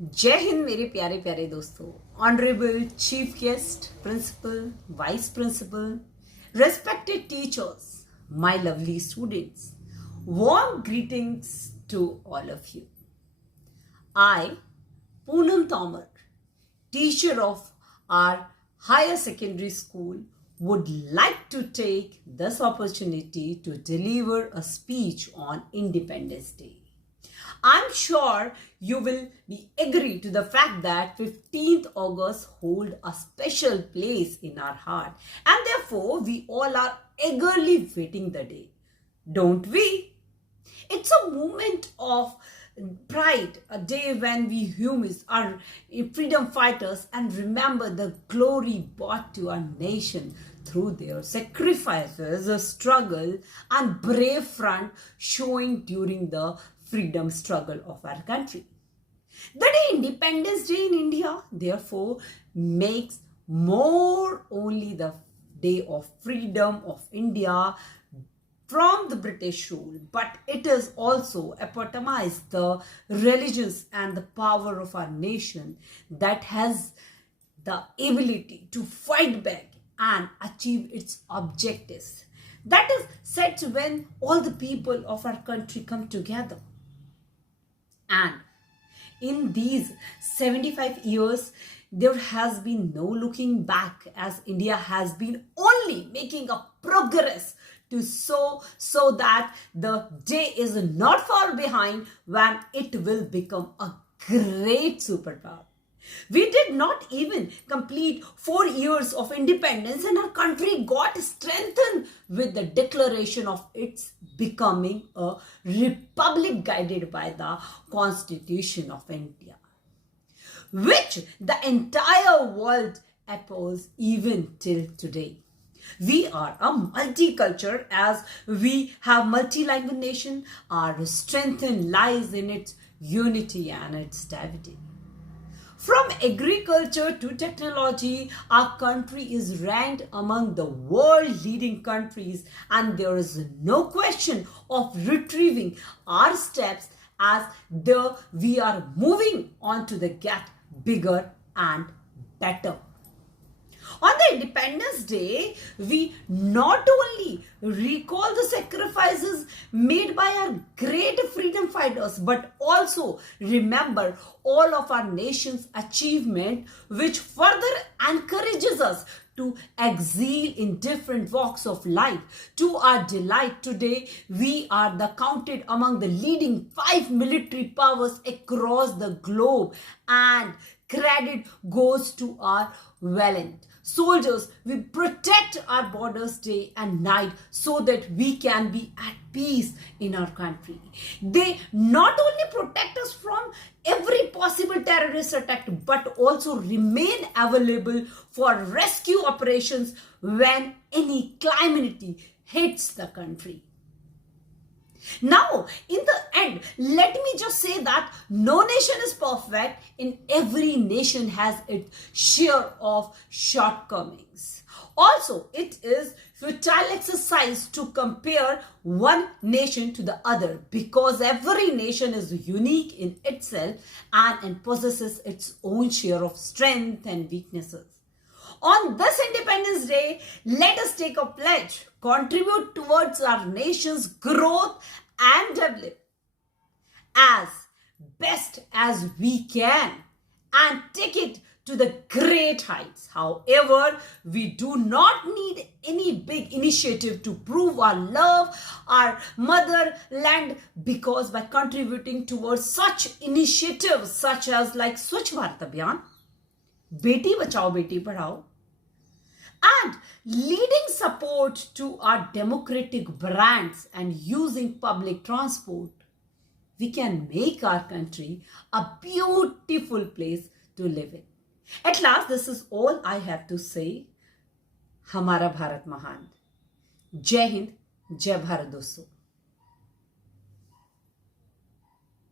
जय हिंद मेरे प्यारे प्यारे दोस्तों. Honourable chief guest, principal, vice principal, respected teachers, my lovely students, warm greetings to all of you. I, Poonam Tomar, teacher of our higher secondary school, would like to take this opportunity to deliver a speech on Independence Day. I'm sure you will be agree to the fact that 15th August hold a special place in our heart, and therefore we all are eagerly waiting the day, don't we? It's a moment of pride, a day when we humans are freedom fighters and remember the glory brought to our nation through their sacrifices, struggle, and brave front showing during the freedom struggle of our country. The day Independence Day in India, therefore, makes more only the day of freedom of India from the British rule, but it is also epitomized the religions and the power of our nation that has the ability to fight back and achieve its objectives. That is set when all the people of our country come together. And in these 75 years, there has been no looking back, as India has been only making a progress to so that the day is not far behind when it will become a great superpower. We did not even complete 4 years of independence and our country got strengthened with the declaration of its becoming a republic guided by the Constitution of India, which the entire world opposes even till today. We are a multicultural, as we have multilingual nation. Our strength lies in its unity and its diversity. From agriculture to technology, our country is ranked among the world leading countries, and there is no question of retrieving our steps as we are moving on to the get bigger and better. On the Independence Day, we not only recall the sacrifices made by our great freedom fighters, but also remember all of our nation's achievement, which further encourages us to excel in different walks of life. To our delight, today we are counted among the leading 5 military powers across the globe, and credit goes to our valiant soldiers. We protect our borders day and night so that we can be at peace in our country. They not only protect us from every possible terrorist attack, but also remain available for rescue operations when any calamity hits the country. Now, in the end, let me just say that no nation is perfect and every nation has its share of shortcomings. Also, it is futile exercise to compare one nation to the other, because every nation is unique in itself and possesses its own share of strength and weaknesses. On this Independence Day, let us take a pledge, contribute towards our nation's growth and development as best as we can and take it to the great heights. However, we do not need any big initiative to prove our love, our motherland, because by contributing towards such initiatives such as like Swachh Bharat Abhiyan, Beti Bachao Beti Padhao, and leading support to our democratic brands and using public transport, we can make our country a beautiful place to live in. At last, this is all I have to say. Hamara Bharat Mahan. Jai Hind, Jai Bharat dosto.